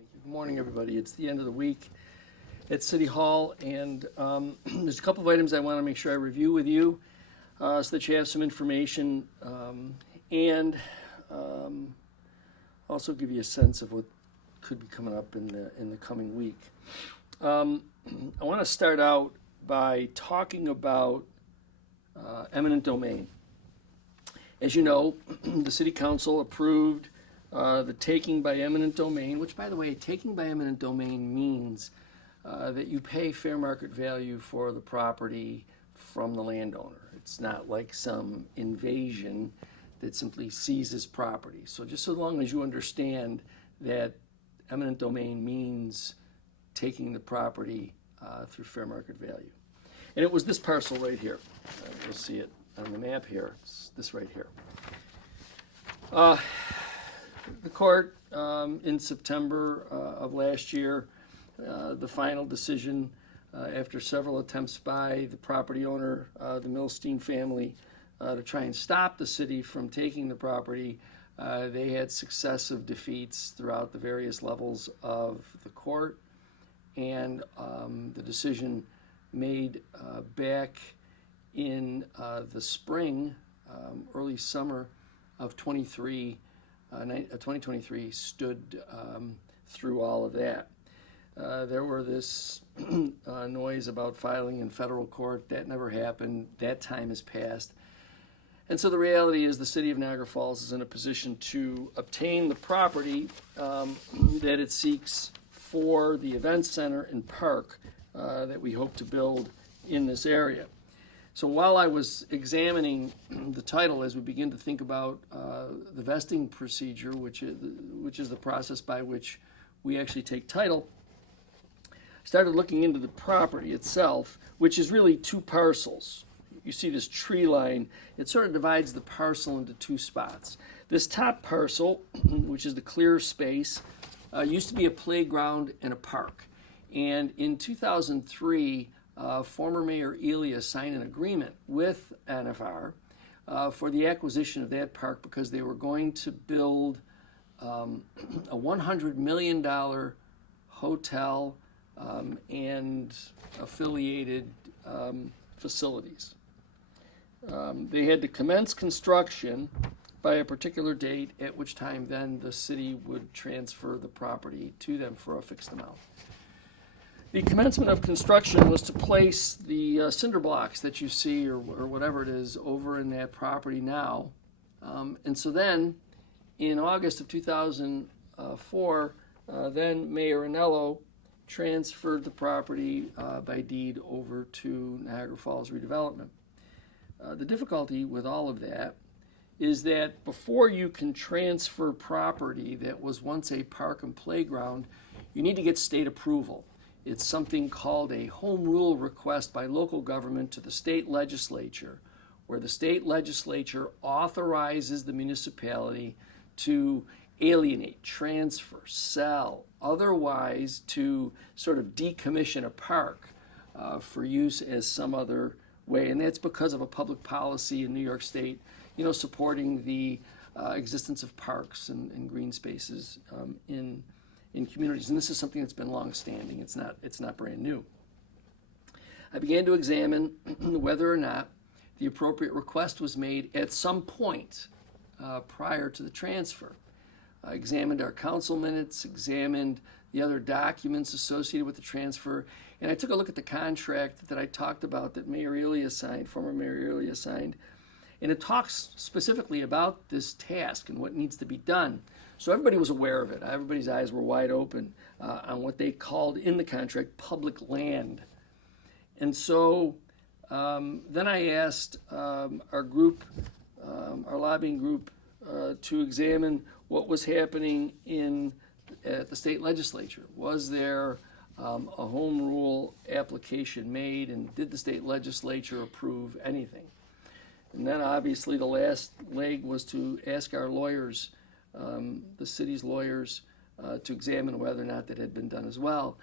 Good morning, everybody. It's the end of the week at City Hall, and there's a couple of items I want to make sure I review with you so that you have some information and also give you a sense of what could be coming up in the coming week. I want to start out by talking about eminent domain. As you know, the City Council approved the taking by eminent domain, which, by the way, taking by eminent domain means that you pay fair market value for the property from the landowner. It's not like some invasion that simply seizes property. So just so long as you understand that eminent domain means taking the property through fair market value. And it was this parcel right here. You'll see it on the map here. It's this right here. The court, in September of last year, the final decision, after several attempts by the property owner, the Milstein family, to try and stop the city from taking the property, they had successive defeats throughout the various levels of the court, and the decision made back in the spring, early summer of 2023 stood through all of that. There were this noise about filing in federal court. That never happened. That time has passed. And so the reality is the city of Niagara Falls is in a position to obtain the property that it seeks for the event center and park that we hope to build in this area. So while I was examining the title, as we begin to think about the vesting procedure, which is the process by which we actually take title, I started looking into the property itself, which is really two parcels. You see this tree line, it sort of divides the parcel into two spots. This top parcel, which is the clear space, used to be a playground and a park. And in 2003, former Mayor Elia signed an agreement with NFR for the acquisition of that park because they were going to build a $100 million hotel and affiliated facilities. They had to commence construction by a particular date, at which time then the city would transfer the property to them for a fixed amount. The commencement of construction was to place the cinder blocks that you see, or whatever it is, over in that property now. And so then, in August of 2004, then Mayor Anello transferred the property by deed over to Niagara Falls Redevelopment. The difficulty with all of that is that before you can transfer property that was once a park and playground, you need to get state approval. It's something called a home rule request by local government to the state legislature, where the state legislature authorizes the municipality to alienate, transfer, sell, otherwise to sort of decommission a park for use as some other way. And that's because of a public policy in New York State, supporting the existence of parks and green spaces in communities. And this is something that's been long-standing. It's not brand new. I began to examine whether or not the appropriate request was made at some point prior to the transfer. I examined our council minutes, examined the other documents associated with the transfer, and I took a look at the contract that I talked about that Mayor Elia signed, former Mayor Elia signed, and it talks specifically about this task and what needs to be done. So everybody was aware of it. Everybody's eyes were wide open on what they called in the contract public land. And so then I asked our group, our lobbying group, to examine what was happening at the state legislature. Was there a home rule application made, and did the state legislature approve anything? And then obviously the last leg was to ask our lawyers, the city's lawyers, to examine whether or not that had been done as well.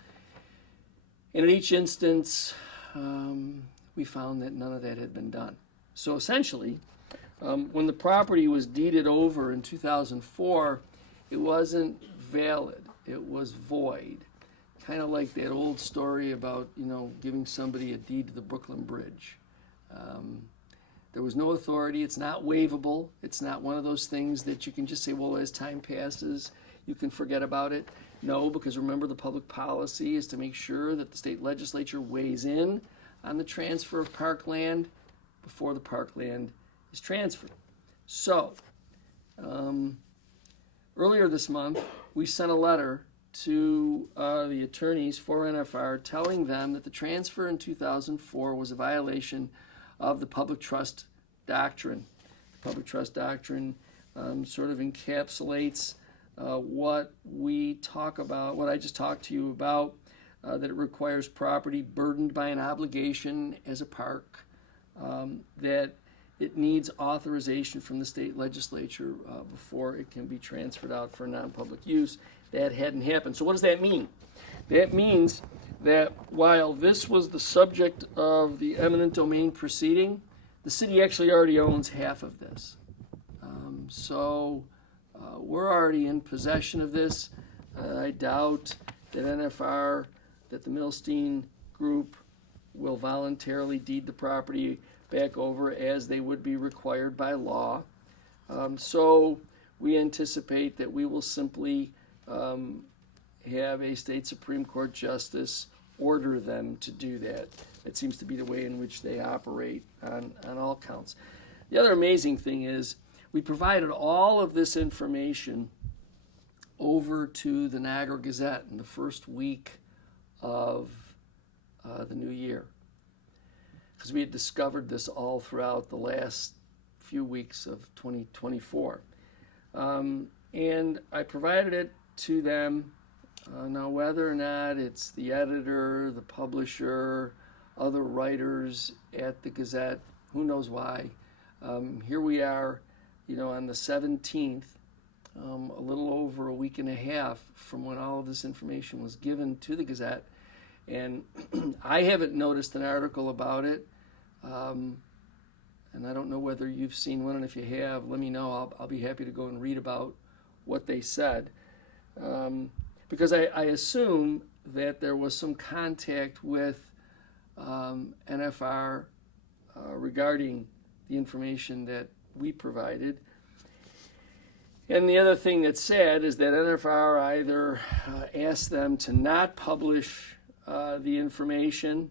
And in each instance, we found that none of that had been done. So essentially, when the property was deeded over in 2004, it wasn't valid. it was void. Kind of like that old story about, giving somebody a deed to the Brooklyn Bridge. There was no authority. It's not waivable. It's not one of those things that you can just say, well, as time passes, you can forget about it. No, because remember, the public policy is to make sure that the state legislature weighs in on the transfer of parkland before the parkland is transferred. So, earlier this month, we sent a letter to the attorneys for NFR telling them that the transfer in 2004 was a violation of the public trust doctrine. The public trust doctrine sort of encapsulates what we talk about, what I just talked to you about, that it requires property burdened by an obligation as a park, that it needs authorization from the state legislature before it can be transferred out for non-public use. That hadn't happened. So what does that mean? That means that while this was the subject of the eminent domain proceeding, the city actually already owns half of this. So we're already in possession of this. I doubt that NFR, that the Milstein group will voluntarily deed the property back over as they would be required by law. So we anticipate that we will simply have a state Supreme Court justice order them to do that. It seems to be the way in which they operate on all counts. The other amazing thing is we provided all of this information over to the Niagara Gazette in the first week of the new year, because we had discovered this all throughout the last few weeks of 2024. And I provided it to them. Now, whether or not it's the editor, the publisher, other writers at the Gazette, who knows why. Here we are, on the 17th, a little over a week and a half from when all of this information was given to the Gazette. And I haven't noticed an article about it. And I don't know whether you've seen one, and if you have, let me know. I'll be happy to go and read about what they said. Because I assume that there was some contact with NFR regarding the information that we provided. And the other thing that's sad is that NFR either asked them to not publish the information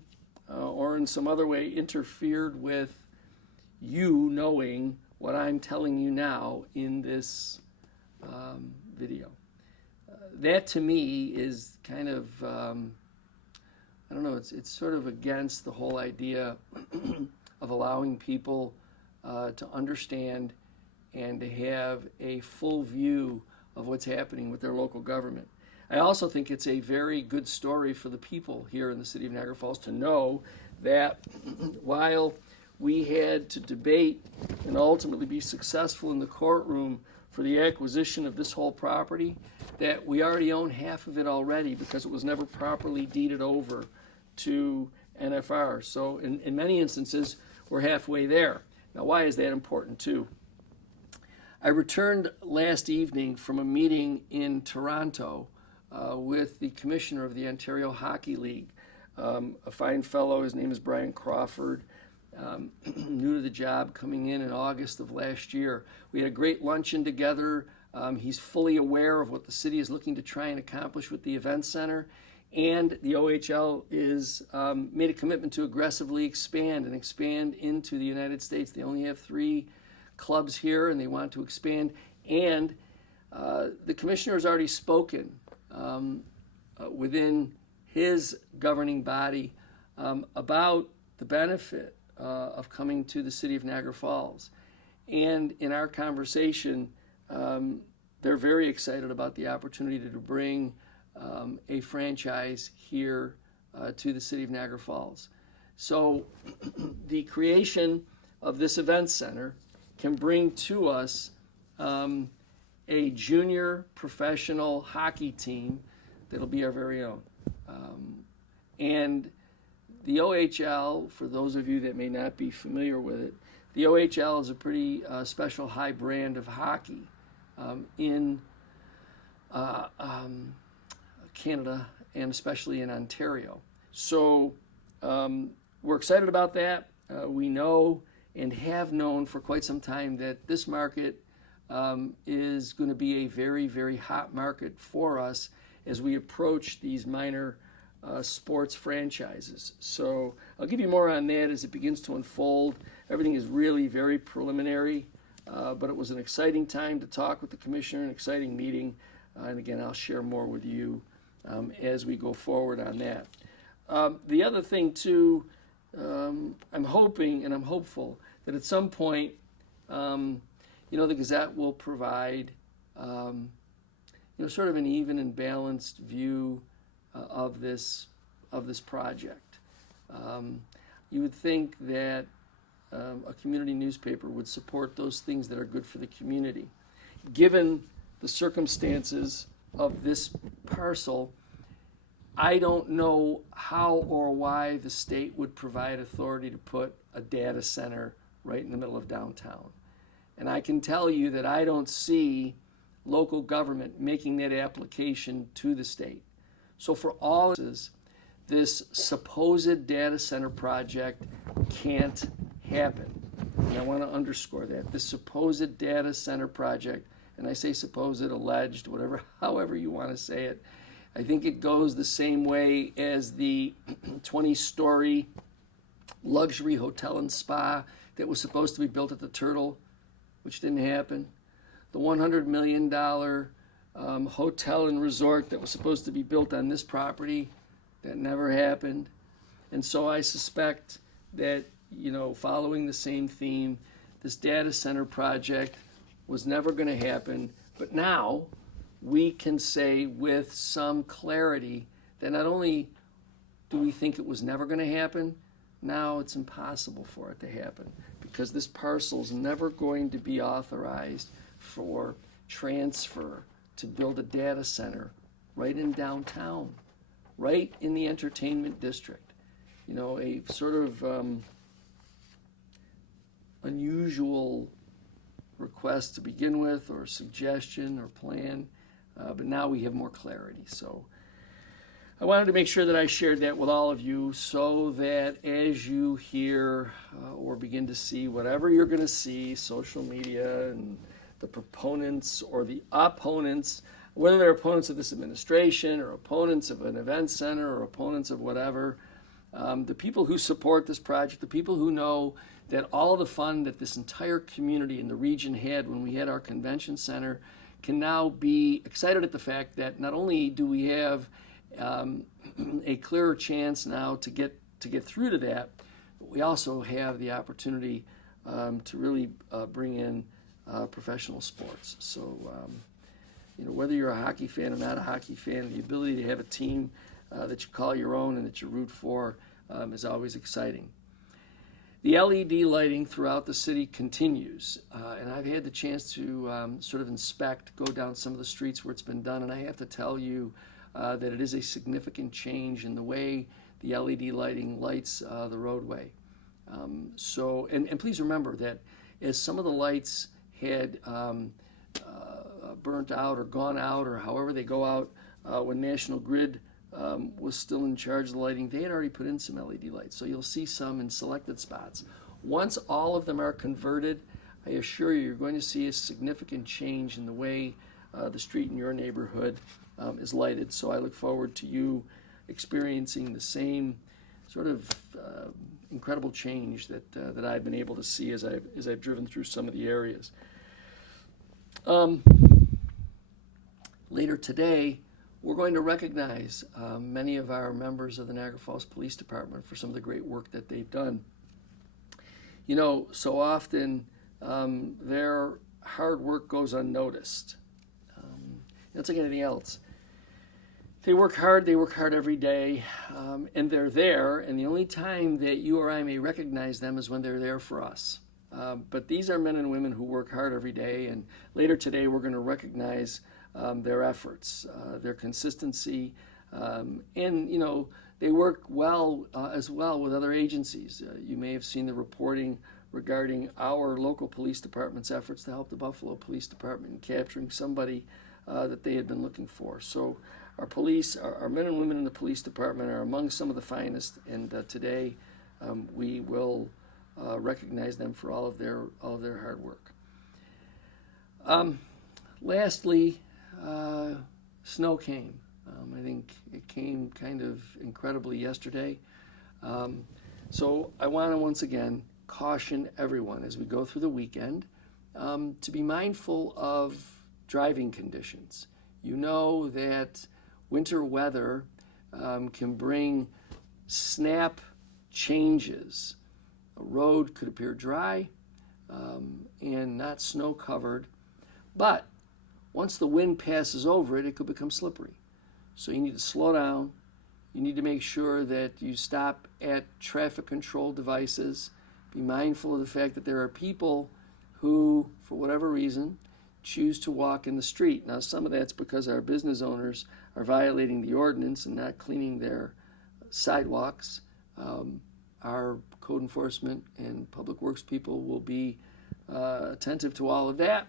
or in some other way interfered with you knowing what I'm telling you now in this video. That to me is kind of, I don't know, it's sort of against the whole idea of allowing people to understand and to have a full view of what's happening with their local government. I also think it's a very good story for the people here in the city of Niagara Falls to know that while we had to debate and ultimately be successful in the courtroom for the acquisition of this whole property, that we already own half of it already because it was never properly deeded over to NFR. So in many instances, we're halfway there. Now, why is that important too? I returned last evening from a meeting in Toronto with the commissioner of the Ontario Hockey League, a fine fellow. His name is Brian Crawford, new to the job, coming in August of last year. We had a great luncheon together. He's fully aware of what the city is looking to try and accomplish with the event center, and the OHL is made a commitment to aggressively expand into the United States. They only have 3 clubs here, and they want to expand. And the commissioner has already spoken within his governing body about the benefit of coming to the city of Niagara Falls. And in our conversation, they're very excited about the opportunity to bring a franchise here to the city of Niagara Falls. So the creation of this event center can bring to us a junior professional hockey team that'll be our very own. And the OHL, for those of you that may not be familiar with it, the OHL is a pretty special high brand of hockey in Canada and especially in Ontario. So we're excited about that. We know and have known for quite some time that this market is going to be a very, very hot market for us as we approach these minor sports franchises. So I'll give you more on that as it begins to unfold. Everything is really very preliminary, but it was an exciting time to talk with the commissioner, an exciting meeting, and again, I'll share more with you as we go forward on that. The other thing too, I'm hoping and I'm hopeful that at some point, the Gazette will provide, sort of an even and balanced view of this project. You would think that a community newspaper would support those things that are good for the community. Given the circumstances of this parcel, I don't know how or why the state would provide authority to put a data center right in the middle of downtown. And I can tell you that I don't see local government making that application to the state. So for all this supposed data center project can't happen. And I want to underscore that. This supposed data center project, and I say supposed, alleged, whatever, however you want to say it, I think it goes the same way as the 20-story luxury hotel and spa that was supposed to be built at the Turtle, which didn't happen. The $100 million hotel and resort that was supposed to be built on this property, that never happened. And so I suspect that, following the same theme, this data center project was never going to happen. But now we can say with some clarity that not only do we think it was never going to happen, now it's impossible for it to happen because this parcel is never going to be authorized for transfer to build a data center right in downtown, right in the entertainment district. A sort of unusual request to begin with, or suggestion or plan, but now we have more clarity. So I wanted to make sure that I shared that with all of you so that as you hear or begin to see whatever you're going to see, social media and the proponents or the opponents, whether they're opponents of this administration or opponents of an event center or opponents of whatever, the people who support this project, the people who know that all of the fun that this entire community in the region had when we had our convention center can now be excited at the fact that not only do we have a clearer chance now to get through to that, but we also have the opportunity to really bring in professional sports. So, whether you're a hockey fan or not a hockey fan, the ability to have a team that you call your own and that you root for is always exciting. The LED lighting throughout the city continues, and I've had the chance to sort of go down some of the streets where it's been done, and I have to tell you that it is a significant change in the way the LED lighting lights the roadway. And please remember that as some of the lights had burnt out or gone out or however they go out when National Grid was still in charge of the lighting, they had already put in some LED lights. So you'll see some in selected spots. Once all of them are converted, I assure you're going to see a significant change in the way the street in your neighborhood is lighted. So I look forward to you experiencing the same sort of incredible change that I've been able to see as I've driven through some of the areas. Later today, we're going to recognize many of our members of the Niagara Falls Police Department for some of the great work that they've done. So often their hard work goes unnoticed. It's like anything else. They work hard every day, and they're there, and the only time that you or I may recognize them is when they're there for us. But these are men and women who work hard every day, and later today we're going to recognize their efforts, their consistency, and they work well as well with other agencies. You may have seen the reporting regarding our local police department's efforts to help the Buffalo Police Department in capturing somebody that they had been looking for. So our police, our men and women in the police department are among some of the finest, and today we will recognize them for all of their hard work. Lastly, snow came. I think it came kind of incredibly yesterday. So I want to once again caution everyone as we go through the weekend to be mindful of driving conditions. You know that winter weather can bring snap changes. A road could appear dry and not snow covered, but once the wind passes over it, it could become slippery. So you need to slow down. You need to make sure that you stop at traffic control devices. Be mindful of the fact that there are people who, for whatever reason, choose to walk in the street. Now, some of that's because our business owners are violating the ordinance and not cleaning their sidewalks. Our code enforcement and public works people will be attentive to all of that.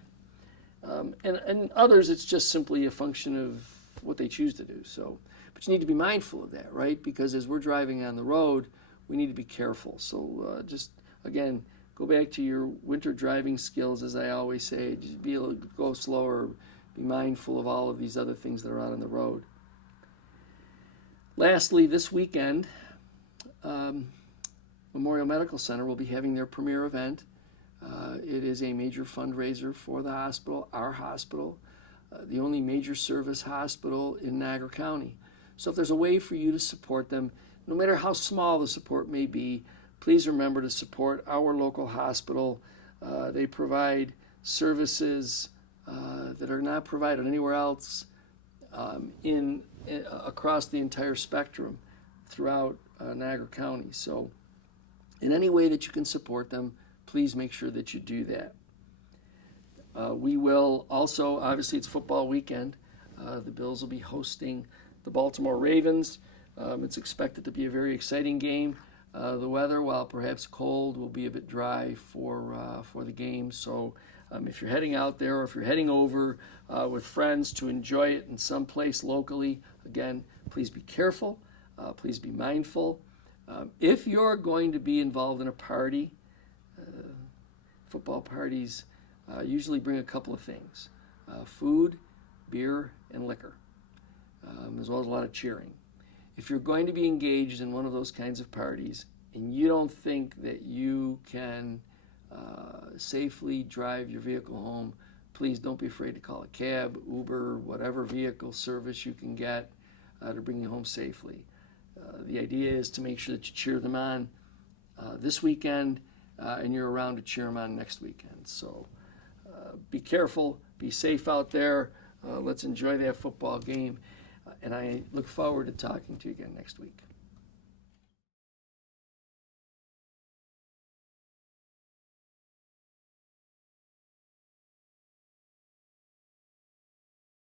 And others, it's just simply a function of what they choose to do. So, but you need to be mindful of that, right? Because as we're driving on the road, we need to be careful. So just, again, go back to your winter driving skills, as I always say. Just be able to go slower, be mindful of all of these other things that are out on the road. Lastly, this weekend, Memorial Medical Center will be having their premier event. It is a major fundraiser for the hospital, our hospital, the only major service hospital in Niagara County. So if there's a way for you to support them, no matter how small the support may be, please remember to support our local hospital. They provide services that are not provided anywhere else across the entire spectrum throughout Niagara County. So in any way that you can support them, please make sure that you do that. We will also, obviously it's football weekend, the Bills will be hosting the Baltimore Ravens. It's expected to be a very exciting game. The weather, while perhaps cold, will be a bit dry for the game. So if you're heading out there or if you're heading over with friends to enjoy it in some place locally, again, please be careful. Please be mindful. If you're going to be involved in a party, football parties usually bring a couple of things: food, beer, and liquor, as well as a lot of cheering. If you're going to be engaged in one of those kinds of parties and you don't think that you can safely drive your vehicle home, please don't be afraid to call a cab, Uber, whatever vehicle service you can get to bring you home safely. The idea is to make sure that you cheer them on this weekend and you're around to cheer them on next weekend. So be careful, be safe out there. Let's enjoy that football game. And I look forward to talking to you again next week.